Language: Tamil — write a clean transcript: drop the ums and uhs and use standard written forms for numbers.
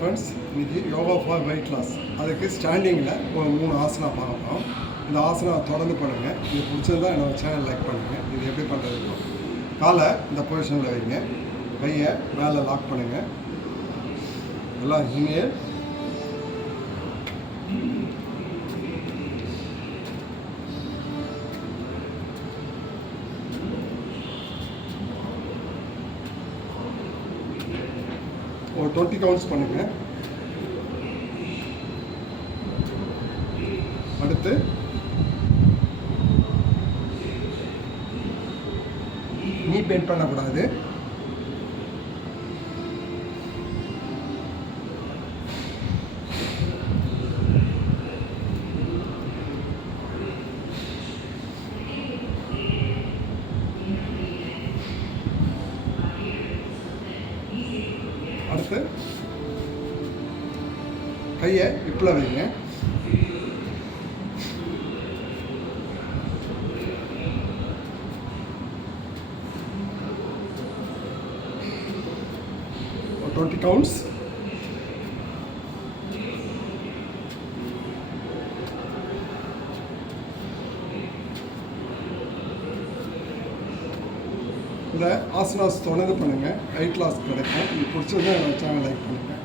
ஃப்ரெண்ட்ஸ், இன்றைக்கி யோகா ஃபார் வெயிட் லாஸ். அதுக்கு ஸ்டாண்டிங்கில் ஒரு 3 ஆசனா பார்க்கலாம். இந்த ஆசனா தொடர்ந்து பண்ணுங்கள். இது பிடிச்சிருந்தா என்னோடய சேனல் லைக் பண்ணுங்கள். இது எப்படி பண்ணுறது? காலை இந்த பொசிஷனில் வைங்க. கையை மேலே லாக் பண்ணுங்கள். எல்லாம் இனிமேல் ஒரு 20 கவுண்ட்ஸ் பண்ணுங்கள். அடுத்து நீ பெண்ட் பண்ணக்கூடாது. அடுத்து கையை இப்பில் வைங்க. ஒரு 20 கவுண்ட்ஸ். இந்த ஆசனாஸ் தொடர்ந்து பண்ணுங்கள். வெயிட் லாஸ் கிடைக்கும். இது பிடிச்சதுன்னா என்னோட சேனல் லைக் பண்ணுங்கள்.